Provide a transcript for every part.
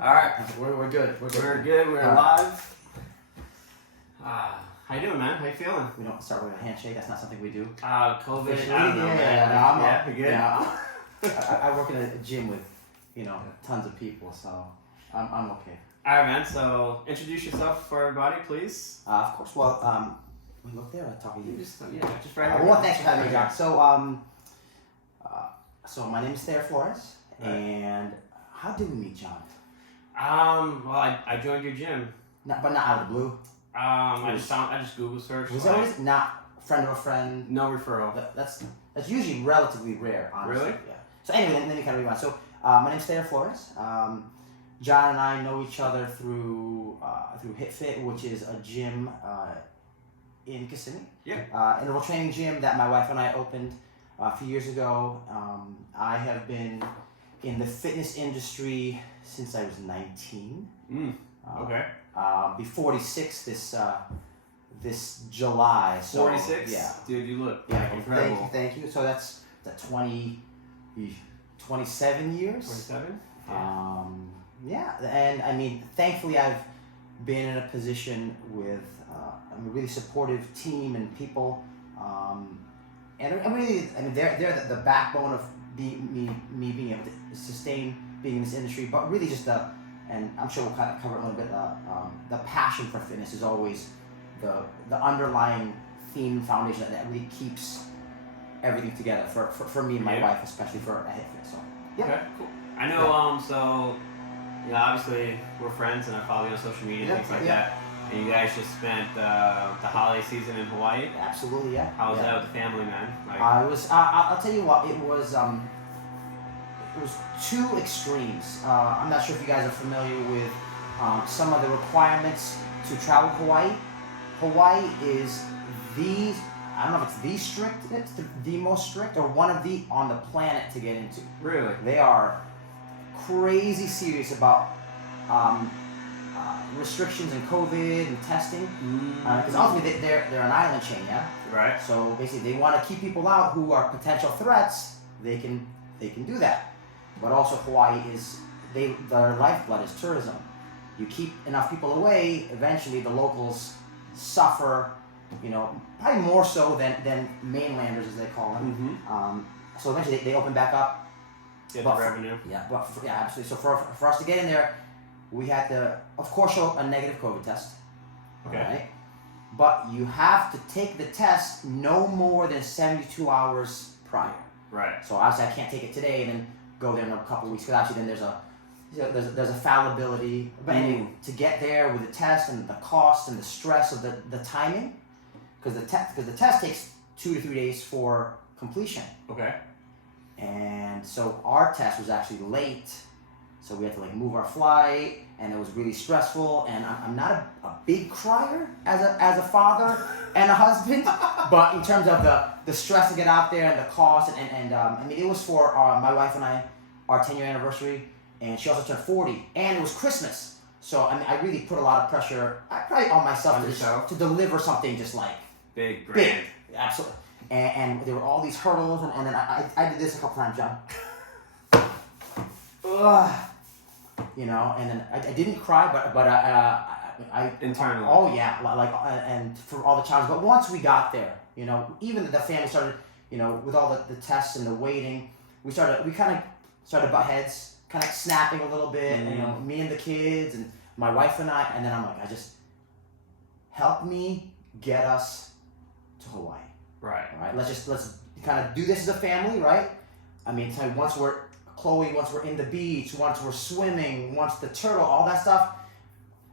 All right. We're good. We're good. We're live. How you doing, man? How you feeling? We don't start with a handshake. That's not something we do. COVID. I don't know, Yeah, man. I'm good? Yeah, I work in a gym with, tons of people, so I'm okay. All right, man. So introduce yourself for everybody, please. Of course. Well, we look there. I talk to you. Just right here. Well, thanks for having me, John. So my name is Thayer Flores, and how did we meet, John? Well, I joined your gym. But not out of the blue. I just Google searched. Was that always not friend of a friend? No referral. That's usually relatively rare, honestly. Really? Yeah. So anyway, then you kind of rewind. So my name's Thayer Flores. John and I know each other through HiitFit, which is a gym in Kissimmee. Yeah. An interval training gym that my wife and I opened a few years ago. I have been in the fitness industry since I was 19. Okay. Be 46 this July. So 46? Yeah. Dude, you look incredible. Thank you. So that's 27 years. 27? Yeah. And I mean, thankfully I've been in a position with a really supportive team and people. And really, I mean, they're the backbone of me being able to sustain being in this industry, but really just and I'm sure we'll kind of cover it a little bit, the passion for fitness is always the underlying theme foundation that really keeps everything together for me and my wife, especially for a HiitFit. So, yeah. Okay, cool. I know, so, obviously we're friends and I follow you on social media, things like that. And you guys just spent the holiday season in Hawaii? Absolutely, yeah. How was that with the family, man? I'll tell you what, it was two extremes. I'm not sure if you guys are familiar with some of the requirements to travel to Hawaii. Hawaii is I don't know if it's the most strict, or one of the on the planet to get into. Really? They are crazy serious about restrictions and COVID and testing. Because ultimately they're an island chain, yeah? Right. So basically they want to keep people out who are potential threats. They can do that. But also Hawaii their lifeblood is tourism. You keep enough people away, eventually the locals suffer, probably more so than mainlanders, as they call them. So eventually they open back up. Get the revenue. Absolutely. So for us to get in there, we had to, of course, show a negative COVID test. Okay. Right? But you have to take the test no more than 72 hours prior. Right. So obviously I can't take it today and then go there in a couple of weeks, because actually then there's a fallibility. But anyway, to get there with the test and the cost and the stress of the timing, because the test takes 2 to 3 days for completion. Okay. And so our test was actually late, so we had to move our flight, and it was really stressful. And I'm not a big crier as a father and a husband, but in terms of the stress to get out there and the cost, and I mean, it was for my wife and I, our 10-year anniversary, and she also turned 40, and it was Christmas. So I mean, I really put a lot of pressure, probably on myself to deliver something just big, grand. Big, absolutely. And there were all these hurdles, and then I did this a couple times, John. And then I didn't cry, but I internally. Oh yeah, and for all the challenges. But once we got there, even the family started, with all the tests and the waiting, we kind of started to butt heads, kind of snapping a little bit, and me and the kids and my wife and I, and then I'm like, help me get us to Hawaii. Right. All right. Let's kind of do this as a family, right? I mean, once we're in the beach, once we're swimming, once the turtle, all that stuff.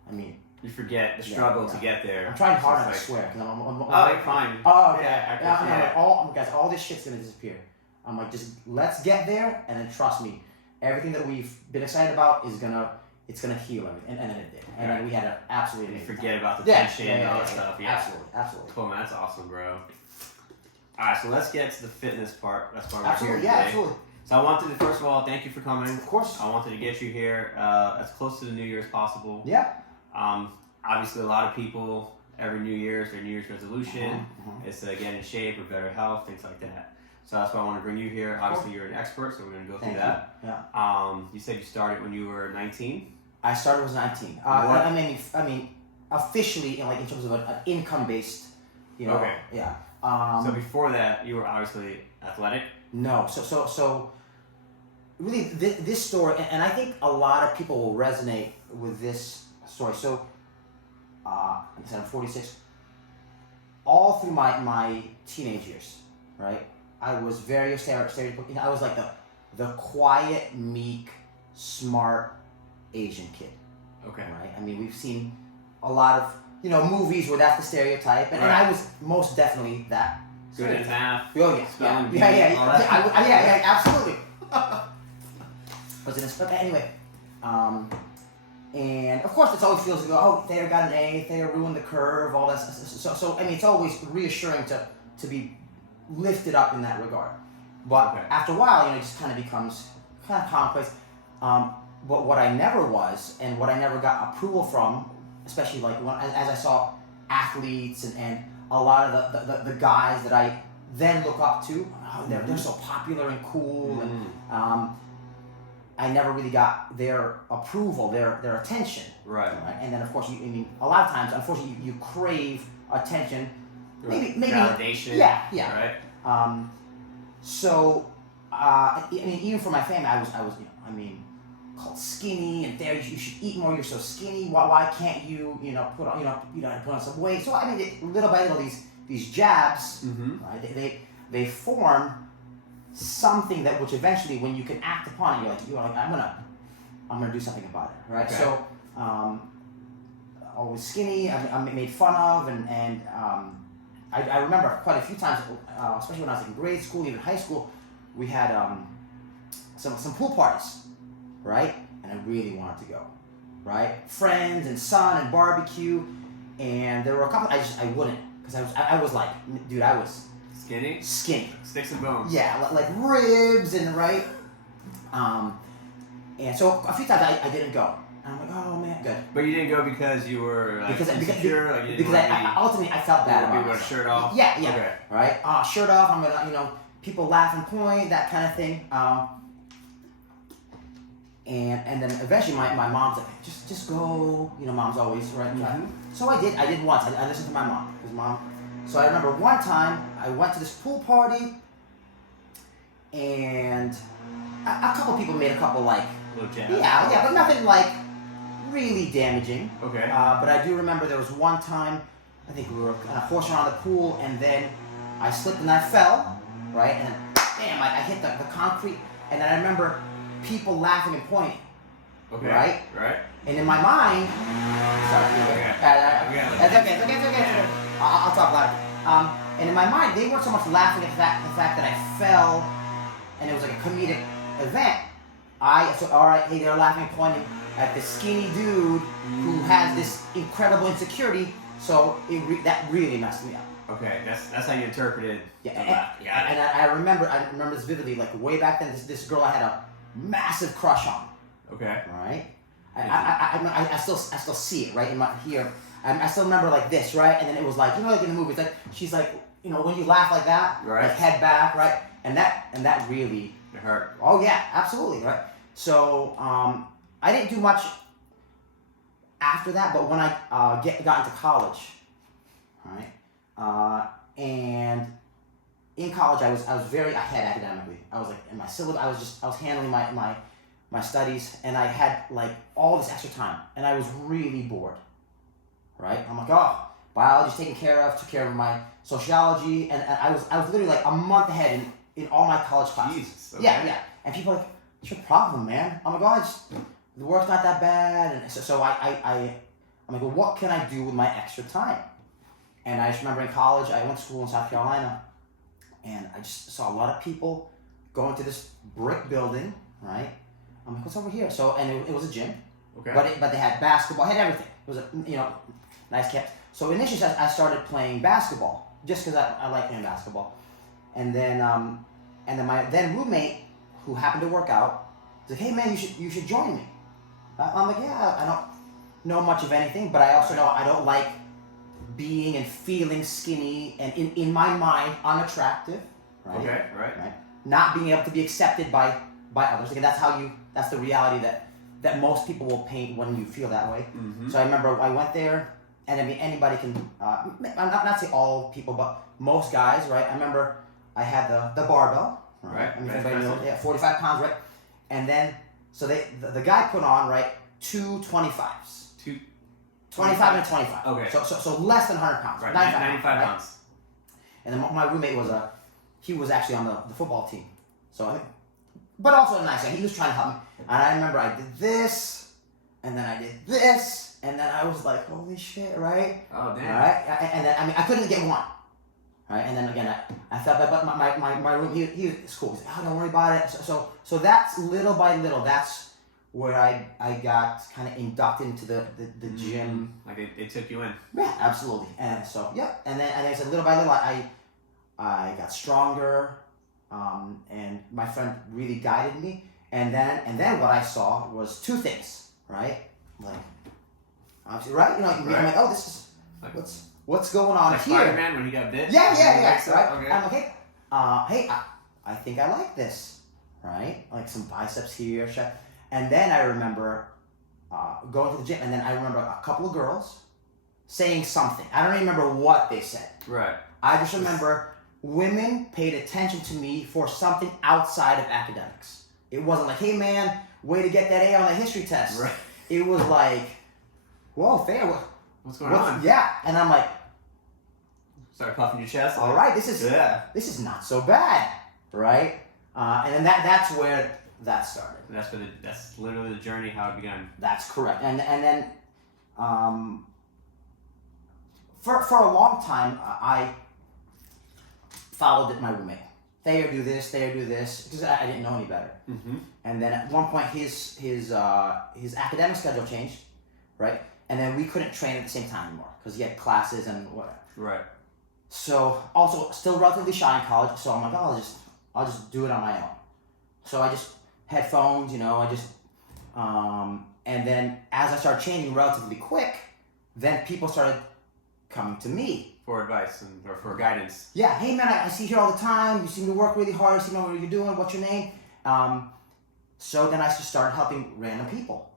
I mean, you forget the struggle to get there. I'm trying hard not to swear. Cause you're fine. Oh, okay. Yeah, guys, all this shit's gonna disappear. I'm like, just let's get there, and then trust me, everything that we've been excited about it's gonna heal everything, and then it did. And then we had an absolutely amazing forget time. about the tension and all that stuff. Yeah. Absolutely. Cool, man. That's awesome, bro. All right, so let's get to the fitness part. That's why we're Absolutely, here today. Absolutely. So I wanted to, first of all, thank you for coming. Of course. I wanted to get you here as close to the New Year as possible. Yeah. Obviously, a lot of people, every New Year's, their New Year's resolution is to get in shape or better health, things like that. So that's why I want to bring you here. Obviously, you're an expert, so we're going to go through that. Yeah. You said you started when you were 19? I started when I was 19. I mean, officially, in terms of an income based, Okay. Yeah. So before that, you were obviously athletic. No. So really, this story, and I think a lot of people will resonate with this story. So, like I said, I'm 46. All through my teenage years, right? I was very stereotypical. I was like the quiet, meek, smart Asian kid. Okay. Right. I mean, we've seen a lot of movies where that's the stereotype, and I was most definitely that. Good at math. Oh yeah. Spelling bee, Yeah. all that. Yeah. Absolutely. But anyway, and of course, it always feels like, oh, Thayer got an A, Thayer ruined the curve, all that. So I mean, it's always reassuring to be lifted up in that regard. But after a while, it just kind of becomes kind of commonplace. But what I never was, and what I never got approval from, especially like as I saw athletes and a lot of the guys that I then look up to, they're so popular and cool, and I never really got their approval, their attention. Right. And then of course, a lot of times, unfortunately, you crave attention, maybe validation. Yeah. Right. So, even for my family, I was called skinny, and there you should eat more. You're so skinny. Why can't you put on some weight? So little by little these jabs, right? They form something which eventually, when you can act upon it, you're like I'm gonna do something about it, right? Okay. So, always skinny. I'm made fun of, and I remember quite a few times, especially when I was in grade school, even high school, we had some pool parties, right? And I really wanted to go, right? Friends and sun and barbecue, and there were a couple. I wouldn't, because I was like, dude, I was skinny. Sticks and bones. Yeah, like ribs and right. And so a few times I didn't go. And I'm like, oh man, good. But you didn't go because you were insecure? Ultimately I felt bad about it. You were shirt off? Yeah. Okay. Right? Shirt off, I'm gonna, people laugh and point, that kind of thing. And then eventually my mom's like, just go. Mom's always right. So I did once. I listened to my mom. So I remember one time I went to this pool party, and a couple people made a couple like little jabs. Yeah, but nothing like really damaging. Okay. But I do remember there was one time, I think we were kind of horsing around the pool, and then I slipped and I fell, right? And then, bam, I hit the concrete, and then I remember people laughing and pointing. Okay. Right. And in my mind, sorry. It's okay. I'll talk louder. And in my mind, they weren't so much laughing at the fact that I fell, and it was like a comedic event. All right, hey, they're laughing and pointing at this skinny dude who has this incredible insecurity. So that really messed me up. Okay, that's how you interpreted. Yeah, and I remember this vividly. Like way back then, this girl I had a massive crush on. Okay. Right. I still see it right in my here. I still remember like this, right? And then it was like like in the movies, like she's like when you laugh like that, right? Like head back, right? And that really it hurt. Oh yeah, absolutely, right? So I didn't do much after that, but when I got into college, right, and in college I was very ahead academically. I was like in my syllabus. I was handling my studies, and I had like all this extra time, and I was really bored. Right? I'm like, biology's taken care of. Took care of my sociology, and I was literally like a month ahead in all my college classes. Jesus. Okay. Yeah. And people are like, what's your problem, man? I'm like, the work's not that bad, and so I'm like, well, what can I do with my extra time? And I just remember in college, I went to school in South Carolina, and I just saw a lot of people going to this brick building, right? I'm like, what's over here? So, and it was a gym. Okay. But they had basketball, had everything. It was a nice camp. So initially I started playing basketball just because I like playing basketball, and then my then roommate, who happened to work out, was like, hey man, you should join me. I'm like, yeah, I don't know much of anything, but I also know I don't like being and feeling skinny and in my mind unattractive. Right? Okay. Right. Not being able to be accepted by others. Again, that's the reality that most people will paint when you feel that way. Mm-hmm. So I remember I went there, and I mean anybody can. I'm not saying all people, but most guys, right? I remember I had the barbell, right? I mean, if anybody knows, 45 pounds, right? And then so the guy put on right 225s. 25 and 25. Okay. So less than 100 pounds. Right. 95 pounds. Right? And then my roommate he was actually on the football team. So I mean, but also a nice guy. He was trying to help me. And I remember I did this, and then I did this, and then I was like, holy shit, right? Oh, damn. All right. And then I mean I couldn't get one. Right. And then again I felt bad, but my room he was cool. He's like, oh, don't worry about it. So that's little by little. That's where I got kind of inducted into the gym. Like it took you in. Yeah, absolutely. And so yeah, and then I said little by little I got stronger, and my friend really guided me. And then what I saw was two things, right? Like obviously, right? You know, I'm like, oh, this is like what's going on like here? Spider-Man when he got bit. Yeah. So, right. Okay. I'm okay. Hey, I think I like this, right? Like some biceps here, and then I remember going to the gym, and then I remember a couple of girls saying something. I don't even remember what they said. Right. I just remember women paid attention to me for something outside of academics. It wasn't like, hey man, way to get that A on the history test. Right. It was like, whoa, Thayer, what's going on? Yeah, and I'm like, start puffing your chest. all right, this is not so bad, right? And then that's where that started. That's literally the journey how it began. That's correct. And then for a long time I followed my roommate. Thayer do this, because I didn't know any better. Mm-hmm. And then at one point his academic schedule changed, right? And then we couldn't train at the same time anymore because he had classes and whatever. Right. So also still relatively shy in college, so I'm like, oh, I'll just do it on my own. So I just headphones, and then as I started changing relatively quick, then people started coming to me. For advice or for guidance. Yeah, hey man, I see you here all the time, you seem to work really hard, you seem to know what you're doing, what's your name? So then I just started helping random people,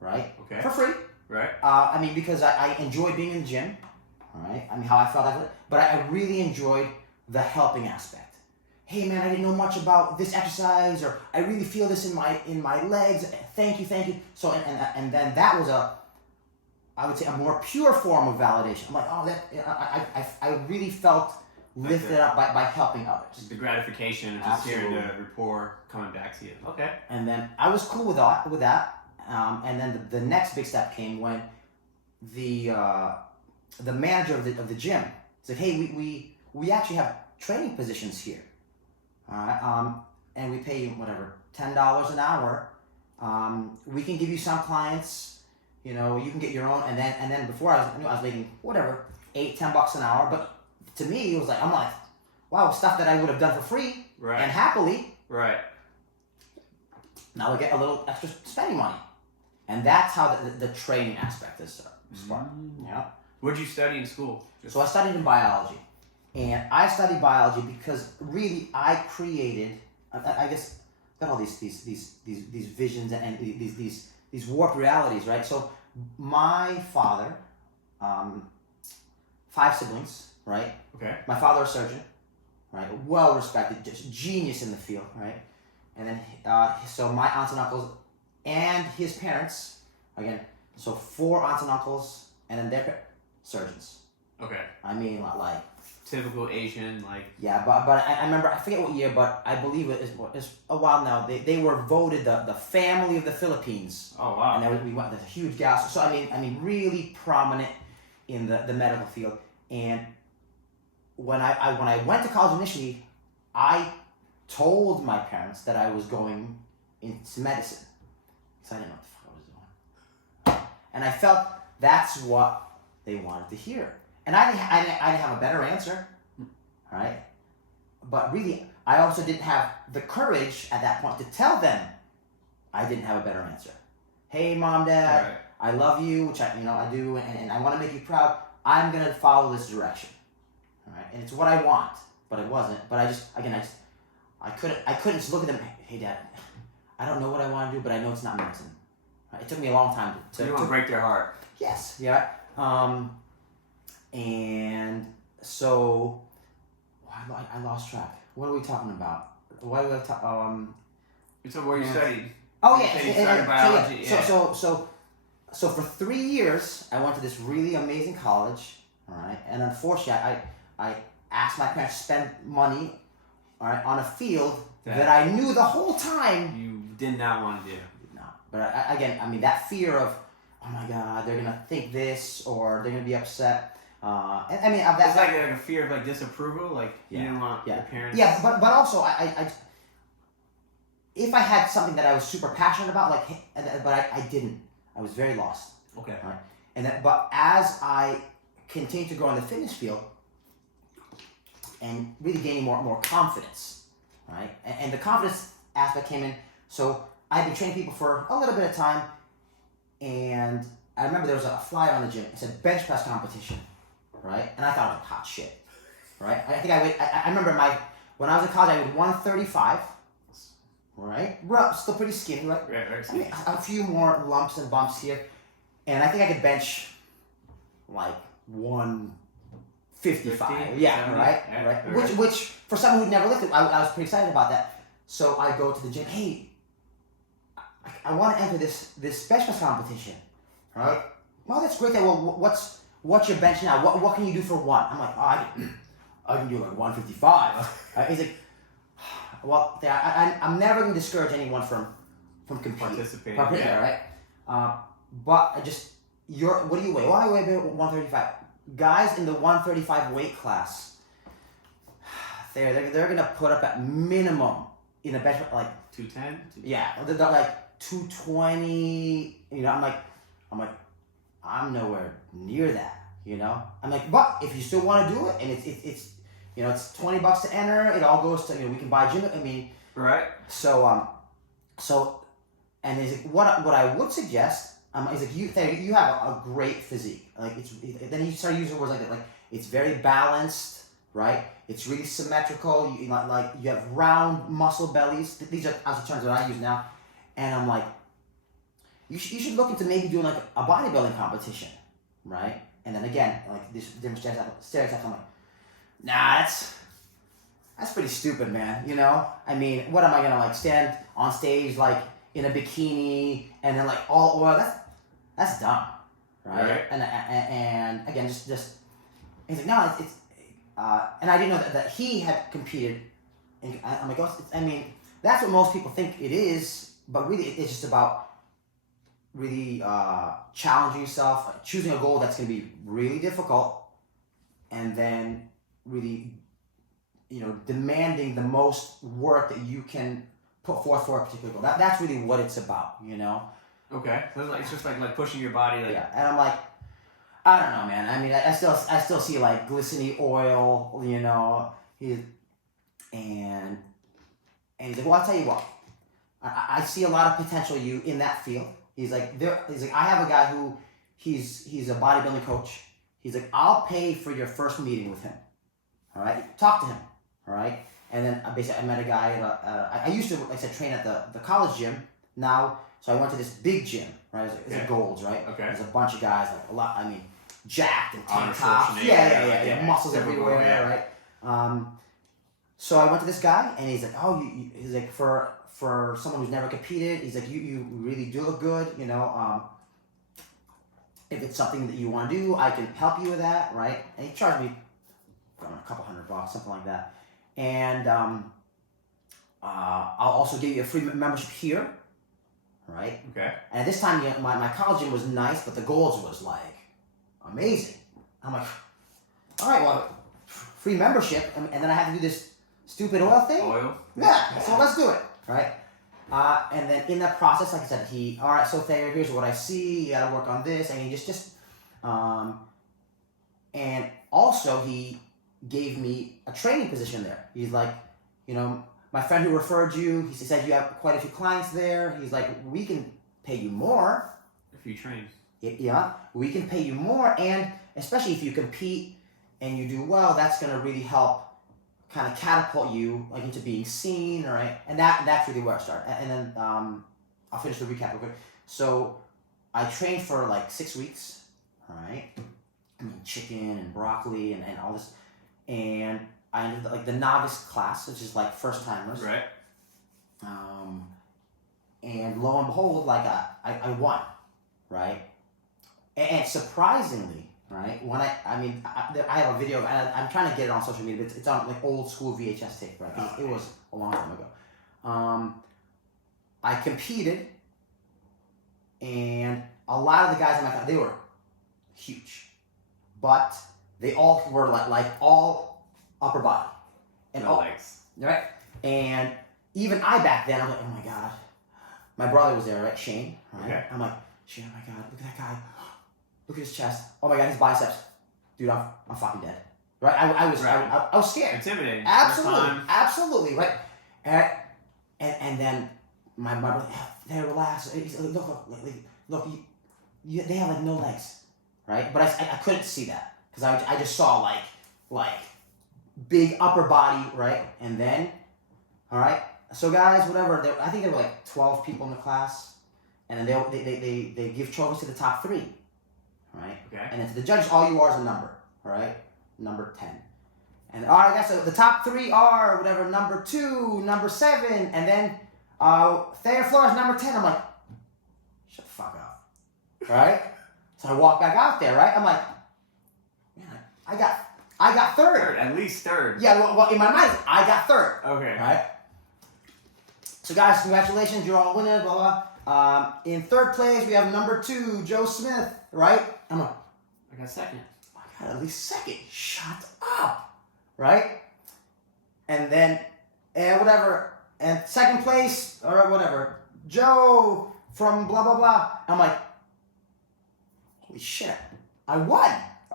right? Okay. For free. Right. I mean, because I enjoy being in the gym, all right? I mean, how I felt after it, but I really enjoyed the helping aspect. Hey man, I didn't know much about this exercise, or I really feel this in my legs. Thank you. So and then that was I would say a more pure form of validation. I'm like, oh, I really felt lifted up by helping others. The gratification of just hearing the rapport coming back to you. Okay. And then I was cool with that. And then the next big step came when the manager of the gym said, hey, we actually have training positions here. All right, and we pay you whatever $10 an hour. We can give you some clients, you can get your own, and then before I knew I was making whatever $8-10 an hour. But to me, it was like I'm like, wow, stuff that I would have done for free and happily. Right. Now I get a little extra spending money, and that's how the training aspect is sparked. Yeah. What did you study in school? So I studied in biology. And I studied biology because really I created, I guess, got all these visions and these warped realities, right? So my father, 5 siblings, right? Okay. My father a surgeon, right? Well respected, just genius in the field, right? And then so my aunts and uncles and his parents, again, so 4 aunts and uncles and then their surgeons. Okay. I mean, like. Typical Asian, like. Yeah, but I remember, I forget what year, but I believe it's a while now. They were voted the family of the Philippines. Oh wow! And then we went there's a huge gas. So I mean, really prominent in the medical field. And when I went to college initially, I told my parents that I was going into medicine, because I didn't know what the fuck I was doing. And I felt that's what they wanted to hear. And I didn't have a better answer, all right? But really, I also didn't have the courage at that point to tell them I didn't have a better answer. Hey, Mom, Dad, right. I love you, which I do, and I want to make you proud. I'm going to follow this direction, all right? And it's what I want, but it wasn't. But I couldn't just look at them, hey, Dad, I don't know what I want to do, but I know it's not medicine. Right? It took me a long time you don't want to break their heart. Yes, yeah. And so I lost track. What are we talking about? Why do we talk? So where you studied? Oh yeah, you studied biology. So for 3 years I went to this really amazing college. All right, and unfortunately I asked my parents to spend money, all right, on a field that I knew the whole time you did not want to do. No, but again, I mean that fear of, oh my God, they're gonna think this or they're gonna be upset. And I mean, it's like a fear of like disapproval, like you didn't want your parents. Yeah, but also I if I had something that I was super passionate about, like, but I didn't. I was very lost. Okay. Right. But as I continued to grow in the fitness field and really gaining more confidence, right, and the confidence aspect came in. So I've been training people for a little bit of time, and I remember there was a flyer on the gym. It said bench press competition. Right, and I thought it was hot shit. Right, I think I remember when I was in college I weighed 135. Right, still pretty skinny. Right, right. I mean, a few more lumps and bumps here, and I think I could bench like 155. Yeah, right. Which for someone who'd never lifted, I was pretty excited about that. So I go to the gym. Hey, I want to enter this bench press competition. Right. Well, that's great. Well, what's your bench now? What can you do for one? I'm like, I can do like 155. He's like, well, I'm never going to discourage anyone from competing. Participating. Right? But what do you weigh? Well, I weigh about 135. Guys in the 135 weight class, they're going to put up at minimum in a bench like 210. Yeah, they're like 220. You know, I'm like. I'm nowhere near that, you know. I'm like, but if you still want to do it, and it's it's $20 to enter. It all goes to we can buy gym. I mean, right. So and he's like, what I would suggest, he's like, you have a great physique. Like then he started using words like that, like it's very balanced, right? It's really symmetrical. You have round muscle bellies. These are as the terms that I use now, and I'm like. You should look into maybe doing like a bodybuilding competition, right? And then again, like this different stereotypes. I'm like, nah, that's pretty stupid, man. You know? I mean, what am I gonna like stand on stage like in a bikini and then like all oil? That's dumb, right? And again, just he's like, no, it's and I didn't know that he had competed. And I'm like, I mean, that's what most people think it is, but really it's just about. Really challenging yourself, choosing a goal that's going to be really difficult, and then really, demanding the most work that you can put forth for a particular goal. That's really what it's about, Okay, so it's just like pushing your body. Like... Yeah, and I'm like, I don't know, man. I mean, I still see like glistening oil, and he's like, well, I'll tell you what, I see a lot of potential in that field. He's like, I have a guy who, he's a bodybuilding coach. He's like, I'll pay for your first meeting with him. All right, talk to him. All right, and then basically I met a guy. I used to, like I said, train at the college gym. Now, so I went to this big gym. Right, it's a Gold's. Right. Okay. There's a bunch of guys, like a lot. I mean, jacked and tank tops. Yeah, muscles everywhere. Yeah. Right. So I went to this guy, and he's like, he's like for someone who's never competed, he's like, you really do look good, if it's something that you want to do, I can help you with that, right? And he charged me, I don't know, a couple $100, something like that. And I'll also give you a free membership here, right? Okay. And at this time, my college gym was nice, but the Gold's was like amazing. I'm like, all right, well, free membership, and then I have to do this stupid oil thing? Oil? Yeah, so let's do it. Right? And then in that process, like I said, all right, so Thayer, here's what I see, you gotta work on this, and he and also he gave me a training position there. He's like, my friend who referred you, he said you have quite a few clients there. He's like, we can pay you more. If you train. Yeah, we can pay you more, and especially if you compete and you do well, that's gonna really help kind of catapult you like into being seen, right? And that's really where I started. And then I'll finish the recap real quick. So I trained for like 6 weeks, all right? I mean, chicken and broccoli and all this. And I ended like the novice class, which is like first timers. Right. And lo and behold, like I won, right? And surprisingly, right, when I have a video of, and I'm trying to get it on social media, but it's on like old school VHS tape, right? It was a long time ago. I competed, and a lot of the guys in my class, they were huge, but they all were like all upper body and all legs, right? And even I back then, I'm like, oh my god, my brother was there, right, Shane, right? Okay. I'm like, Shane, oh my god, look at that guy, look at his chest, oh my god, his biceps, dude, I'm fucking dead, right? I was scared, intimidating, absolutely, right? And then my brother, they relax. He's like, look, they have like no legs, right? But I couldn't see that because I just saw like big upper body, right? And then, all right. So guys, whatever. I think there were like 12 people in the class, and then they give trophies to the top 3, right? Okay. And then to the judges, all you are is a number, all right? Number 10. And all right, guys. So the top 3 are whatever. Number 2, number 7, and then. Thayer, Flores, number 10. I'm like, shut the fuck up. Right? So I walk back out there, right? I'm like, man, I got third. At least third. Yeah, well, in my mind, I got third. Okay. Right? So guys, congratulations, you're all winning, blah, blah. In third place, we have number 2, Joe Smith, right? I'm like, I got second. I got at least second. Shut up. Right? And then, whatever. And second place, or whatever, Joe from blah, blah, blah. I'm like, holy shit, I won.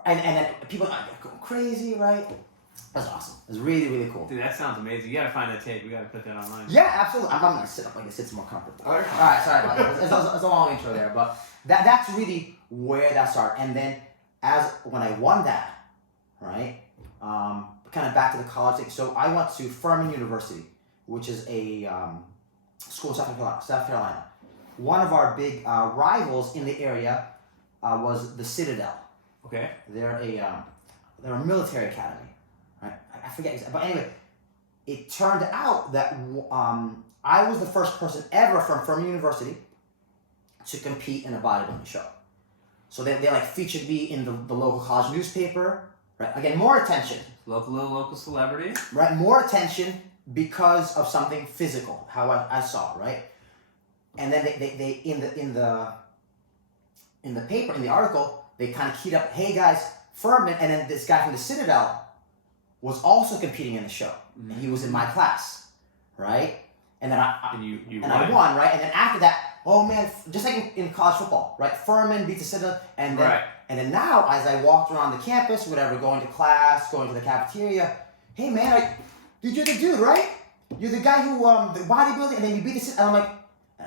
And then people are going crazy, right? That's awesome. It was really, really cool. Dude, that sounds amazing. You gotta find that tape. We gotta put that online. Yeah, absolutely. I'm going to sit up like this. It's more comfortable. All right, sorry about that. It's a long intro there. But that's really where that started. And then when I won that, right, kind of back to the college thing. So I went to Furman University, which is a school in South Carolina. One of our big rivals in the area was the Citadel. Okay. They're a military academy, right? I forget exactly, but anyway, it turned out that I was the first person ever from Furman University to compete in a bodybuilding show. So they like featured me in the local college newspaper, right? Again, more attention. Local celebrity. Right, more attention. Because of something physical, how I saw, right? And then they in the paper, in the article, they kind of keyed up, hey guys, Furman, and then this guy from the Citadel was also competing in the show. Mm-hmm. And he was in my class, right? And then I won, right? And then after that, oh man, just like in college football, right? Furman beat the Citadel, and then now as I walked around the campus, whatever, going to class, going to the cafeteria, hey man, you're the dude, right? You're the guy who, the bodybuilding, and then you beat the Citadel. And I'm like,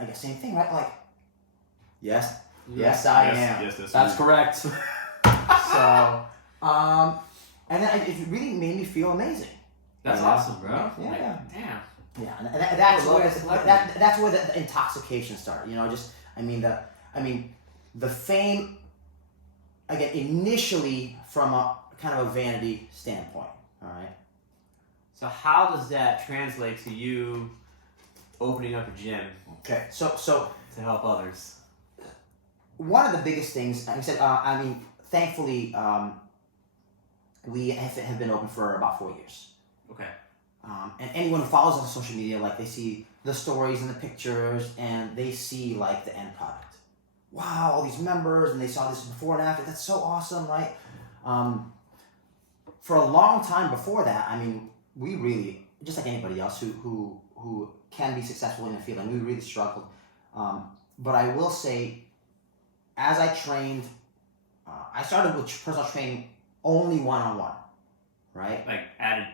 I guess same thing, right? I'm like, yes, I am. Yes, that's correct. So, and then it really made me feel amazing. That's awesome, bro. Yeah. Damn. Yeah, and that's where the intoxication started. You know, the fame, again, initially from a kind of a vanity standpoint. All right. So how does that translate to you opening up a gym? Okay, so to help others. One of the biggest things, like I said, thankfully, we have been open for about 4 years. Okay. And anyone who follows us on social media, like they see the stories and the pictures, and they see like the end product. Wow, all these members, and they saw this before and after. That's so awesome, right? For a long time before that, we really, just like anybody else who can be successful in the field, and we really struggled. But I will say, as I trained, I started with personal training only one-on-one, right? Like at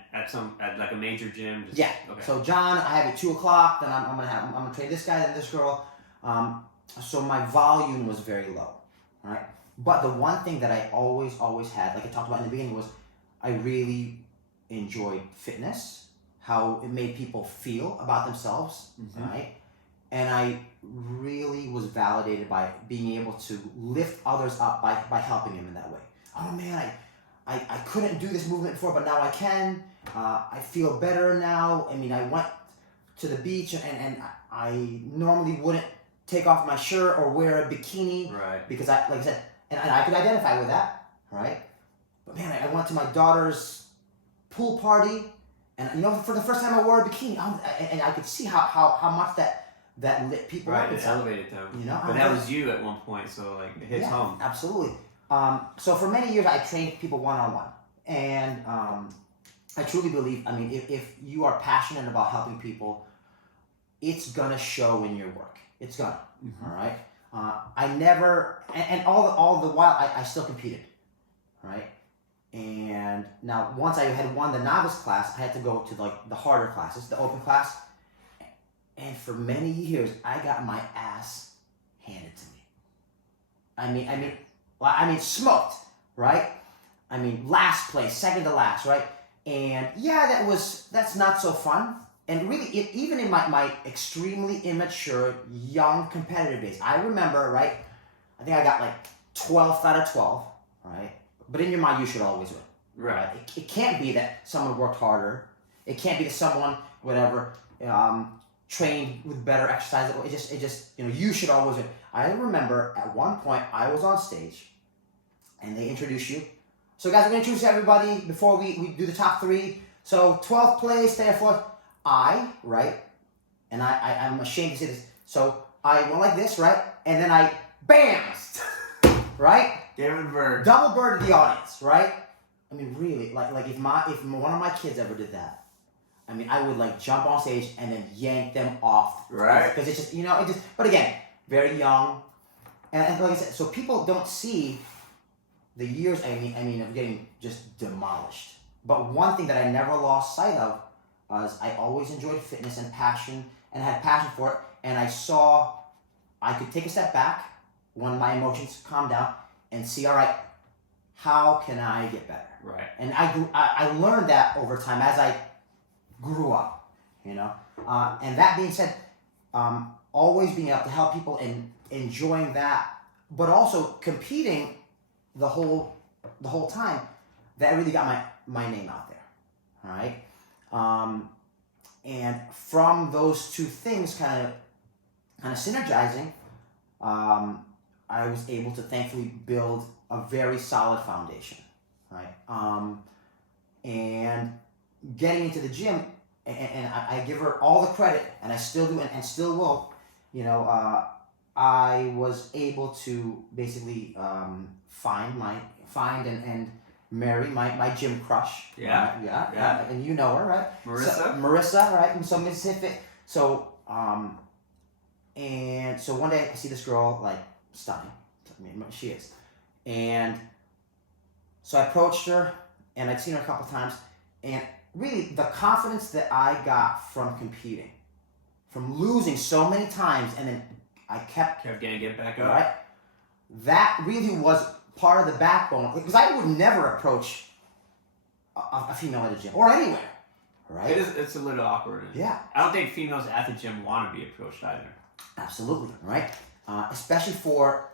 like a major gym. Yeah. Okay. So John, I have at 2:00. Then I'm gonna train this guy and this girl. So my volume was very low, right? But the one thing that I always had, like I talked about in the beginning, was I really enjoyed fitness, how it made people feel about themselves, right? and I really was validated by being able to lift others up by helping them in that way. Oh man, I couldn't do this movement before, but now I can. I feel better now. I mean, I went to the beach and I normally wouldn't take off my shirt or wear a bikini, right? Because like I said, and I could identify with that, right? But man, I went to my daughter's pool party, and for the first time I wore a bikini, and I could see how much that lit people up. Right, it elevated them. But that was you at one point, so like it hits home. Absolutely. So for many years I trained people one-on-one, and I truly believe, I mean, if you are passionate about helping people, it's gonna show in your work. It's gonna. All right. I never, and all the while I still competed, right? And now once I had won the novice class, I had to go to like the harder classes, the open class, and for many years I got my ass handed to me. I mean, smoked, right? I mean, last place, second to last, right? And yeah, that's not so fun. And really, even in my extremely immature, young competitive days, I remember, right? I think I got like 12th out of 12, right? But in your mind, you should always win. Right. It can't be that someone worked harder. It can't be that someone, whatever, trained with better exercise. It just you should always win. I remember at one point I was on stage, and they introduced you. So guys, we're gonna introduce everybody before we do the top 3. So 12th place, Thayer, 4th. And I'm ashamed to say this. So I went like this, right? And then I, bam, right? David Bird. Double bird to the audience, right? I mean, really, like if one of my kids ever did that, I mean, I would like jump on stage and then yank them off. Right. Because it's just, but again, very young. And like I said, so people don't see the years, I mean, of getting just demolished. But one thing that I never lost sight of was I always enjoyed fitness and passion, and had passion for it. And I saw I could take a step back when my emotions calmed down and see, all right, how can I get better? Right. And I learned that over time as I grew up, And that being said, always being able to help people and enjoying that, but also competing the whole time, that really got my name out there, all right? And from those two things kind of synergizing, I was able to thankfully build a very solid foundation, right? And getting into the gym, and I give her all the credit, and I still do, and still will, I was able to basically find and marry my gym crush. Yeah. Yeah. And you know her, right? Marissa. Marissa, right? And so Miss HiitFit. So, and so one day I see this girl, like, stunning. I mean, she is. And so I approached her, and I'd seen her a couple times, and really the confidence that I got from competing, from losing so many times, and then I kept getting back up. Right? That really was part of the backbone, because I would never approach a female at a gym or anywhere, right? It's a little awkward. Yeah. I don't think females at the gym want to be approached either. Absolutely, right? Especially for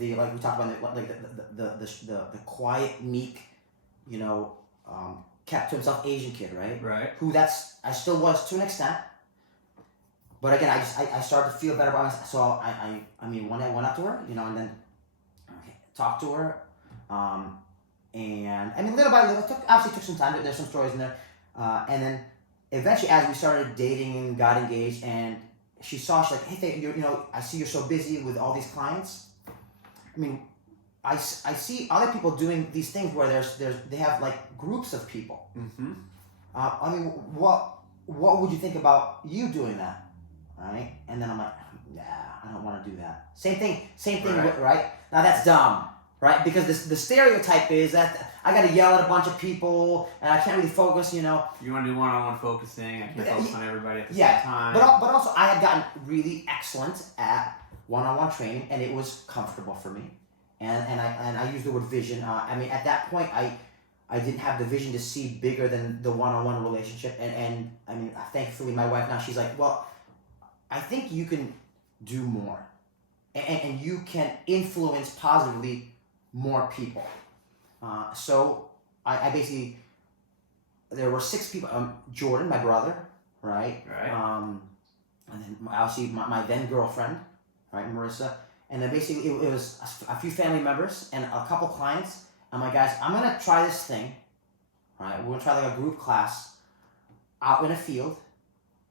like we talked about, the quiet, meek, kept to himself Asian kid, right? Right. Who I still was to an extent. But again, I started to feel better about myself. So I mean, one day I went up to her, and then talked to her, and I mean, little by little, obviously took some time. There's some stories in there, and then eventually, as we started dating and got engaged, and she's like, hey, I see you're so busy with all these clients. I mean, I see other people doing these things where they have like groups of people. Mm-hmm. I mean, what would you think about you doing that? Right? And then I'm like, yeah, I don't want to do that. Same thing, right? Now that's dumb, right? Because the stereotype is that I got to yell at a bunch of people and I can't really focus, You want to do one-on-one focusing. I can't focus on everybody at the same time. But also I had gotten really excellent at one-on-one training, and it was comfortable for me. And I use the word vision. I mean, at that point, I didn't have the vision to see bigger than the one-on-one relationship. And I mean, thankfully, my wife now, she's like, well, I think you can do more, and you can influence positively more people. So I basically, there were 6 people. Jordan, my brother, right? Right. And then obviously my then girlfriend, right, Marissa. And then basically it was a few family members and a couple clients. I'm like, guys, I'm gonna try this thing, right? We're gonna try like a group class out in a field.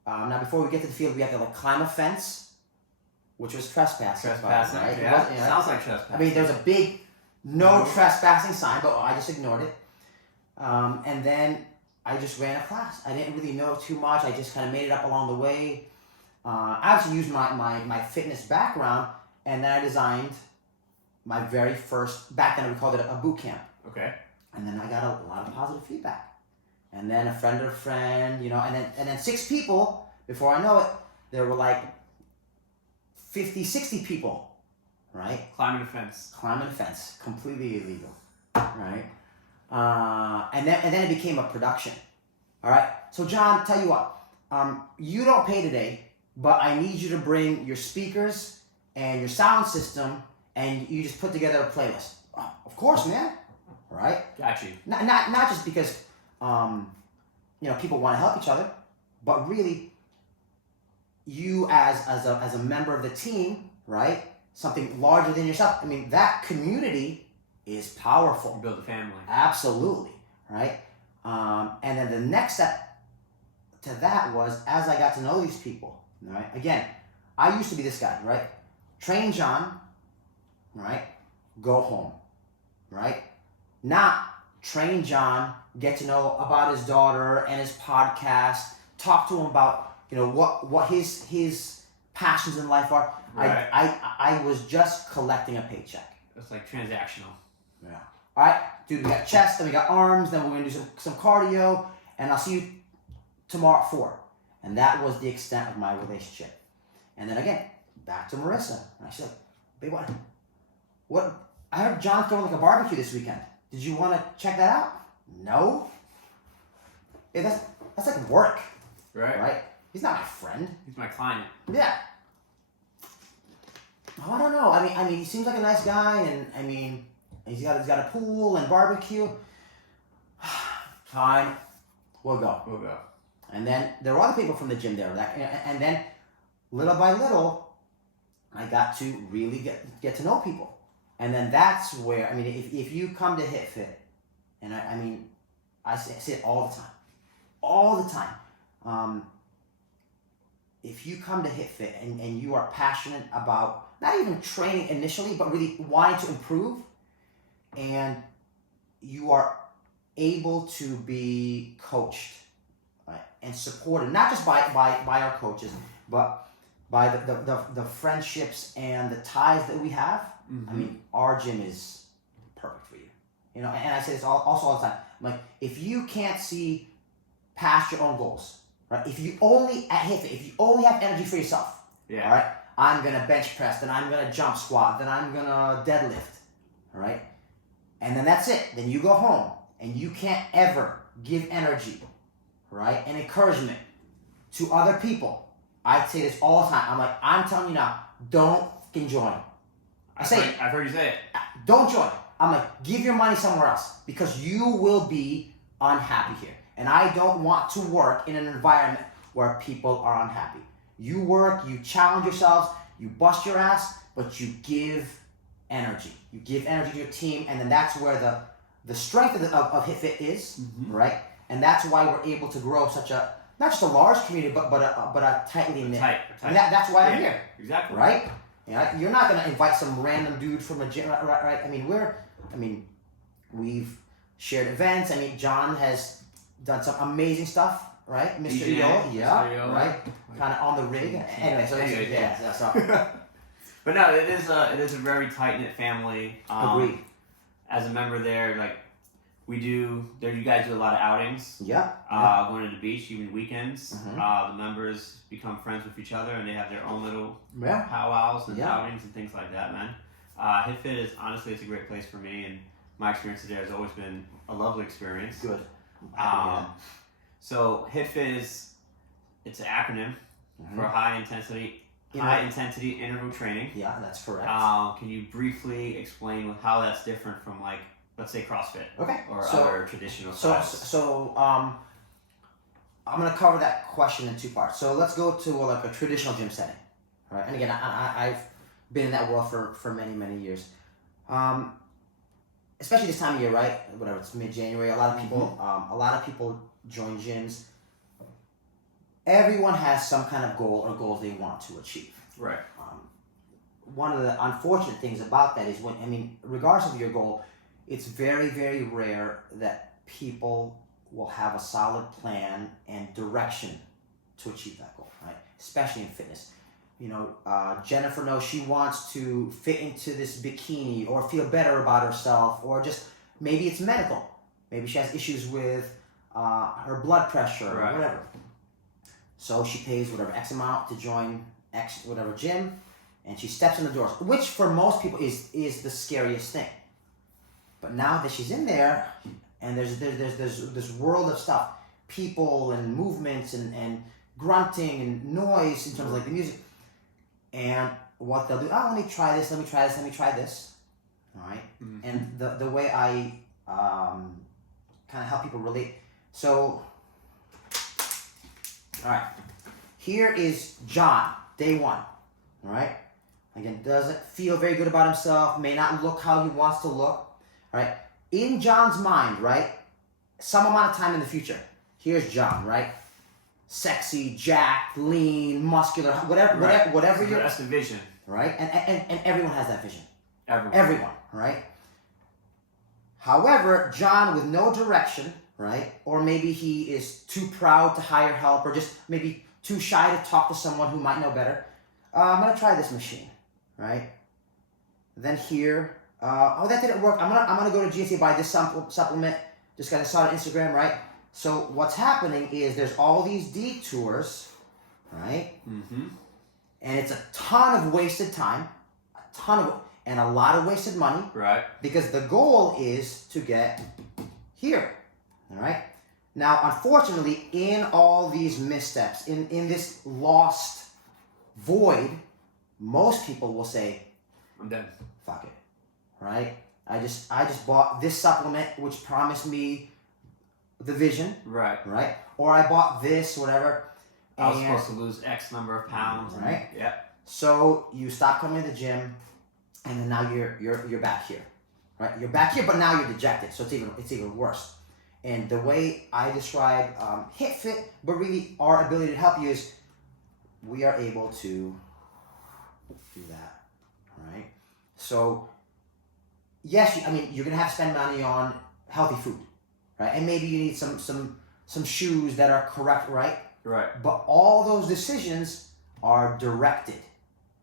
Now before we get to the field, we have to like climb a fence, which was trespassing. Trespassing, right? yeah. Sounds like trespassing. I mean, there's a big no trespassing sign, but I just ignored it. And then I just ran a class. I didn't really know too much. I just kind of made it up along the way. I actually used my fitness background, and then I designed my very first, back then we called it a boot camp. Okay. And then I got a lot of positive feedback. And then a friend of a friend, and then 6 people, before I know it, there were like 50, 60 people, right? Climbing a fence. Climbing a fence, completely illegal, right? And then it became a production, all right? So John, tell you what, you don't pay today, but I need you to bring your speakers and your sound system, and you just put together a playlist. Oh, of course, man, all right? Got you. Not just because, people want to help each other, but really, you as a member of the team, right? Something larger than yourself. I mean, that community is powerful. You build a family. Absolutely, right? And then the next step to that was, as I got to know these people, right? Again, I used to be this guy, right? Train John, right? Go home, right? Not train John, get to know about his daughter and his podcast, talk to him about, what his passions in life are. Right. I was just collecting a paycheck. It's like transactional. Yeah. All right, dude, we got chest, then we got arms, then we're going to do some cardio, and I'll see you tomorrow at 4. And that was the extent of my relationship. And then again, back to Marissa. And she's like, babe, what? I heard John throwing like a barbecue this weekend. Did you want to check that out? No. Yeah, that's like work. Right? He's not my friend. He's my client. Yeah. Oh, I don't know. I mean, he seems like a nice guy, and I mean, he's got a pool and barbecue. Fine, we'll go. And then there were other people from the gym there. And then, little by little, I got to really get to know people. And then that's where, I mean, if you come to HiitFit, and I say it all the time. If you come to HiitFit and you are passionate about not even training initially, but really wanting to improve, and you are able to be coached, right, and supported, not just by our coaches, but by the friendships and the ties that we have. Mm-hmm. I mean, our gym is perfect for you. And I say this also all the time. I'm like, if you can't see past your own goals, right? If you only have energy for yourself, all right? I'm gonna bench press, then I'm gonna jump squat, then I'm gonna deadlift, all right? And then that's it. Then you go home, and you can't ever give energy, right, and encouragement to other people. I say this all the time. I'm telling you now, don't fucking join. I've heard you say it. Don't join. I'm like, give your money somewhere else, because you will be unhappy here. And I don't want to work in an environment where people are unhappy. You work, you challenge yourselves, you bust your ass, but you give energy. You give energy to your team, and then that's where the strength of HiitFit is, mm-hmm. right? And that's why we're able to grow such a, not just a large community, but a tightly knit. Tight. And that's why I'm here. Exactly. Right? You're not gonna invite some random dude from a gym, right? I mean, we've shared events. I mean, John has done some amazing stuff, right? Mr. Eola, yeah, right? Kind of on the rig. Anyway, so But no, it is a very tight knit family. Agreed. As a member there, like you guys do a lot of outings. Yeah. Going to the beach, even weekends. Mm-hmm. The members become friends with each other, and they have their own little powwows and Yeah. outings and things like that, man. HiitFit is honestly, it's a great place for me, and my experience there has always been a lovely experience. Good. So HiitFit it's an acronym for high intensity interval training. Yeah, that's correct. Can you briefly explain how that's different from, like, let's say CrossFit? Okay. Or other traditional styles? So I'm going to cover that question in two parts. So let's go to like a traditional gym setting, right? And again, I've been in that world for many, many years. Especially this time of year, right? Whatever, it's mid-January. A lot of people join gyms. Everyone has some kind of goal or goals they want to achieve. Right. One of the unfortunate things about that is regardless of your goal, it's very, very rare that people will have a solid plan and direction to achieve that goal, right? Especially in fitness. Jennifer knows she wants to fit into this bikini or feel better about herself, or just maybe it's medical. Maybe she has issues with her blood pressure or whatever. So she pays whatever X amount to join X whatever gym, and she steps in the doors, which for most people is the scariest thing. But now that she's in there, and there's this world of stuff, people and movements and grunting and noise in terms of like the music. And what they'll do, let me try this, all right? Mm-hmm. And the way I kind of help people relate. So, all right, here is John, day one, all right? Again, doesn't feel very good about himself, may not look how he wants to look, all right? In John's mind, right, some amount of time in the future, here's John, right? Sexy, jacked, lean, muscular, whatever so that's the vision, right? And everyone has that vision. Everyone, right? However, John with no direction, right? Or maybe he is too proud to hire help, or just maybe too shy to talk to someone who might know better. I'm gonna try this machine, right? Then here, that didn't work. I'm gonna go to GNC, buy this supplement. Just got saw it on Instagram, right? So what's happening is there's all these detours, right? Mm-hmm. And it's a ton of wasted time, and a lot of wasted money. Right. Because the goal is to get here, all right? Now, unfortunately, in all these missteps, in this lost void, most people will say, I'm done. Fuck it, right? I just bought this supplement which promised me the vision, right? Or I bought this, whatever. I was supposed to lose X number of pounds, right? Yeah. So you stop coming to the gym, and then now you're back here, right? You're back here, but now you're dejected, so it's even worse. And the way I describe HiitFit, but really our ability to help you is, we are able to do that, right? So yes, you're gonna have to spend money on healthy food. Right, and maybe you need some shoes that are correct, right? Right. But all those decisions are directed.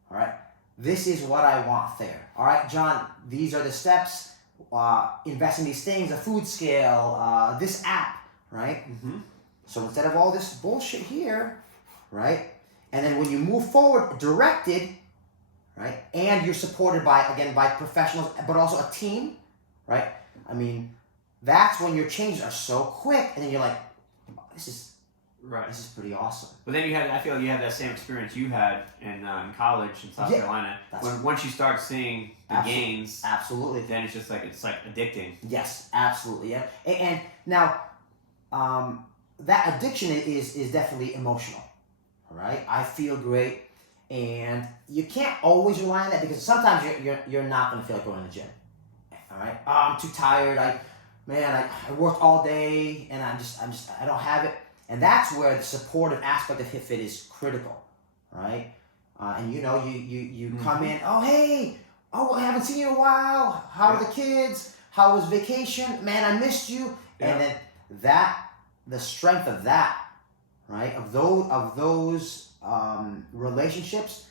All right. This is what I want there. All right, John. These are the steps. Invest in these things. A food scale. This app. Right. Mm-hmm. So instead of all this bullshit here, right? And then when you move forward, directed, right? And you're supported by professionals, but also a team, right? That's when your changes are so quick, and then you're like, this is pretty awesome. But then I feel you have that same experience you had in college in South Carolina. Once you start seeing the gains, absolutely, then it's like addicting. Yes, absolutely, yeah. And now, that addiction is definitely emotional. All right, I feel great, and you can't always rely on that, because sometimes you're not going to feel like going to the gym. All right, I'm too tired. I worked all day, and I don't have it. And that's where the supportive aspect of HiitFit is critical, right? And you come in, I haven't seen you in a while. How are the kids? How was vacation? Man, I missed you. Yeah. And then the strength of that, right? Of those relationships,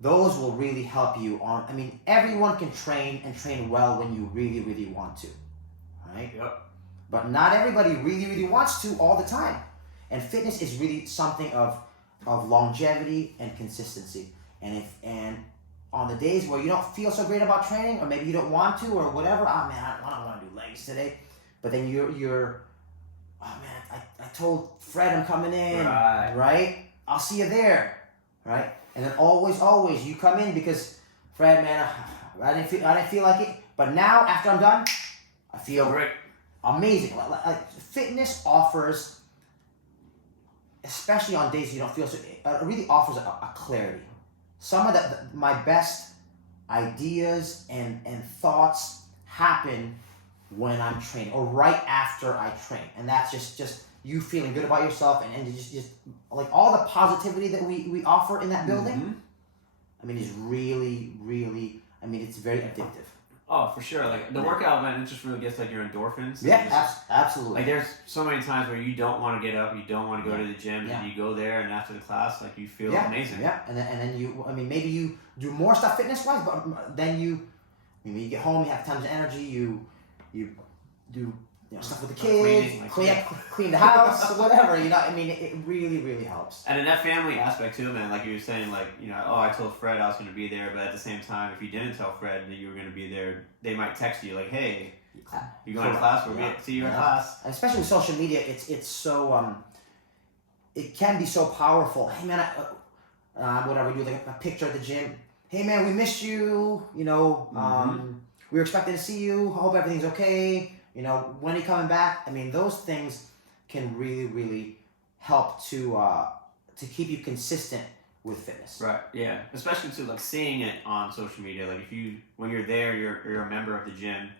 those will really help you on. Everyone can train and train well when you really, really want to. Right? Yep. But not everybody really, really wants to all the time. And fitness is really something of longevity and consistency. And on the days where you don't feel so great about training, or maybe you don't want to, or whatever, I don't want to do legs today. But then I told Fred I'm coming in, right? I'll see you there. right? And then always you come in because, Fred, man, I didn't feel like it, but now after I'm done, I feel great, amazing. Like fitness offers, especially on days you don't feel so, it really offers a clarity. Some of my best ideas and thoughts happen when I'm training or right after I train, and that's just you feeling good about yourself and just like all the positivity that we offer in that building. Mm-hmm. I mean, is really, I mean, it's very addictive. Oh, for sure. Like the workout, man, it just really gets like your endorphins. Yeah, absolutely. Like there's so many times where you don't want to get up, you don't want to go to the gym, and you go there, and after the class, like you feel amazing. Yeah, and then you, I mean, maybe you do more stuff fitness wise, but then you get home, you have tons of energy, you do stuff with the kids, clean the house, whatever. You know, I mean, it really helps. And in that family aspect too, man, like you were saying, like, you know, I told Fred I was going to be there, but at the same time, if you didn't tell Fred that you were going to be there, they might text you like, hey, you going to class? We'll see you in class. And especially with social media, it's so it can be so powerful. Hey man, whatever we do, like a picture at the gym. Hey man, we missed you. You know, we were expecting to see you. Hope everything's okay. You know, when are you coming back? I mean, those things can really help to keep you consistent with fitness. Right. Yeah. Especially too, like seeing it on social media. Like when you're there, you're a member of the gym,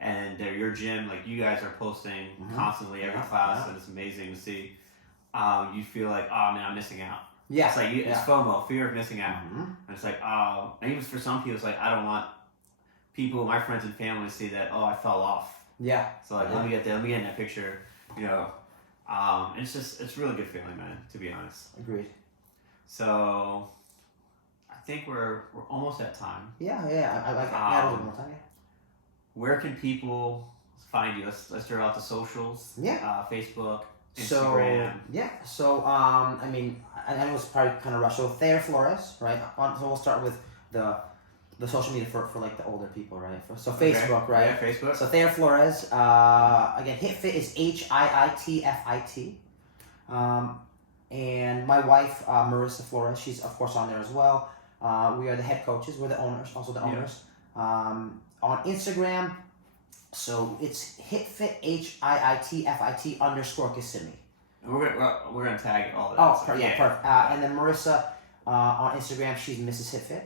and your gym, like you guys are posting constantly every class, and it's amazing to see. You feel like, oh man, I'm missing out. Yeah. It's like it's FOMO, fear of missing out, and it's like, oh, and even for some people, it's like I don't want people, my friends and family, to see that. Oh, I fell off. Yeah. So like, let me get in that picture. You know, it's really good feeling, man. To be honest. Agreed. So, I think we're almost at time. Yeah. I like add a little more time. Yeah. Where can people find you? Let's throw out the socials. Yeah. Facebook, Instagram. So I mean, I know it's probably kind of rushed. So Thayer Flores, right? So we'll start with the social media for like the older people, right? So Facebook, right? Yeah, Facebook. So Thayer Flores. Again, HiitFit is HiitFit. And my wife, Marissa Flores, she's of course on there as well. We are the head coaches. We're the owners, also the owners. On Instagram, so it's HiitFit, HiitFit _Kissimmee. We're gonna tag all of that. Oh, perfect. And then Marissa on Instagram, she's Mrs. HiitFit.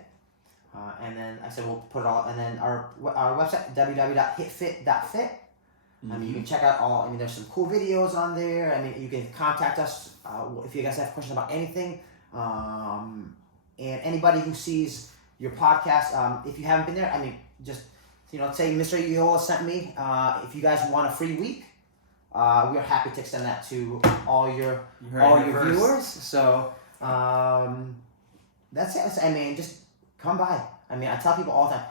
And then I said we'll put it all. And then our website www.hiitfit.fit. I mean, you can check out all. I mean, there's some cool videos on there. I mean, you can contact us if you guys have questions about anything. And anybody who sees your podcast, if you haven't been there, I mean, just say Mr. Eola sent me. If you guys want a free week, we are happy to extend that to all your viewers. So that's it. I mean, just come by. I mean, I tell people all the time,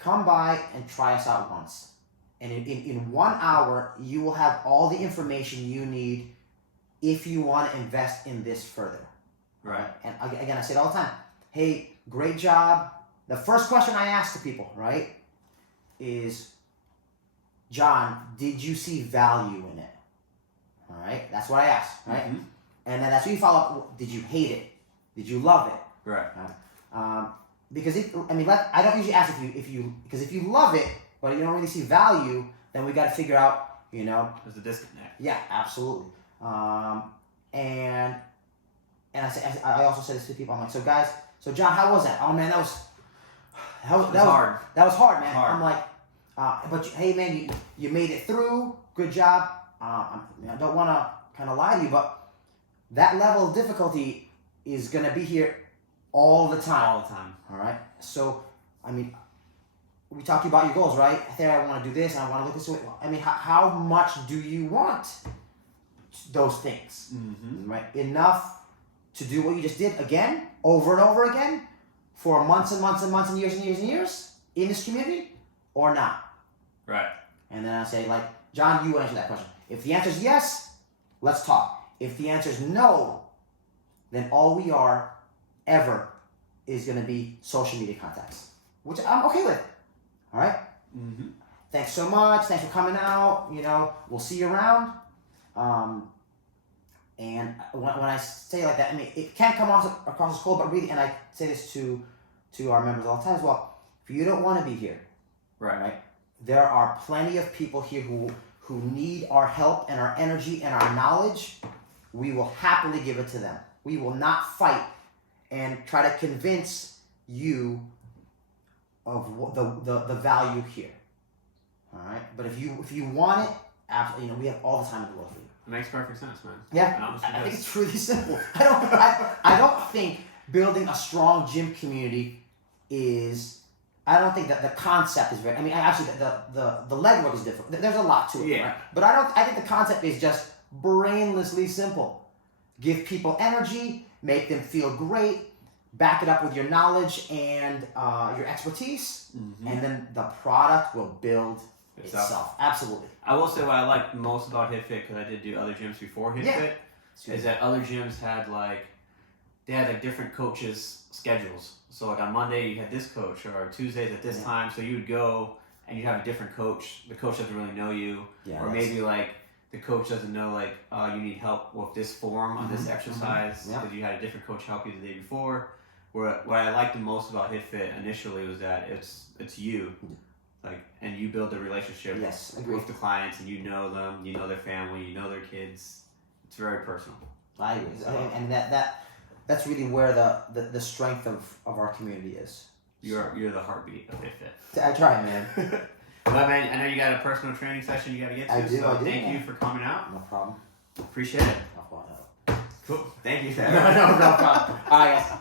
come by and try us out once. And in 1 hour, you will have all the information you need if you want to invest in this further. Right. And again, I say it all the time. Hey, great job. The first question I ask to people, right, is, John, did you see value in it? All right? That's what I ask, right? Mm-hmm. And then that's what you follow up. Did you hate it? Did you love it? Right. Because I don't usually ask because if you love it, but you don't really see value, then we got to figure out, there's a disconnect. Yeah, absolutely. And I also said this to people. I'm like, so John, how was that? Oh man, that was hard. That was hard, man. Hard. I'm like, but hey man, you made it through. Good job. I don't want to kind of lie to you, but that level of difficulty is gonna be here all the time. All the time. All right. So, I mean, we talked about your goals, right? I think I want to do this, and I want to look this way. I mean, how much do you want those things? Mm-hmm. Right? Enough to do what you just did again, over and over again, for months and months and months and years and years and years in this community, or not? Right. And then I say, like, John, you answer that question. If the answer is yes, let's talk. If the answer is no, then all we are ever is going to be social media contacts, which I'm okay with. All right? Mm-hmm. Thanks so much. Thanks for coming out. We'll see you around. And when I say like that, I mean, it can come across as cold, but really, and I say this to our members all the time as well, if you don't want to be here, right, there are plenty of people here who need our help and our energy and our knowledge. We will happily give it to them. We will not fight and try to convince you of the value here. All right, but if you want it, absolutely, we have all the time in the world for you. It makes perfect sense, man. Yeah, I think it's really simple. I don't think building a strong gym community is. I don't think that the concept is very. I mean, actually, the legwork is different. There's a lot to it, yeah. Right? But I think the concept is just brainlessly simple. Give people energy, make them feel great, back it up with your knowledge and your expertise, and then the product will build itself. Absolutely. I will say what I like most about HiitFit, because I did do other gyms before HiitFit, is that other gyms had different coaches' schedules. So like on Monday you had this coach, or Tuesdays at this time, so you would go and you have a different coach. The coach doesn't really know you, or maybe like the coach doesn't know like you need help with this form on this exercise because you had a different coach help you the day before. What I liked the most about HiitFit initially was that it's you. Like, and you build a relationship with the clients, and you know them, you know their family, you know their kids. It's very personal. I agree, and that's really where the strength of our community is. You're the heartbeat of HiitFit. I try, man. Well, man, I know you got a personal training session you got to get to. I do. Thank you for coming out. No problem. Appreciate it. No problem. Cool. Thank you. No problem. All right, guys.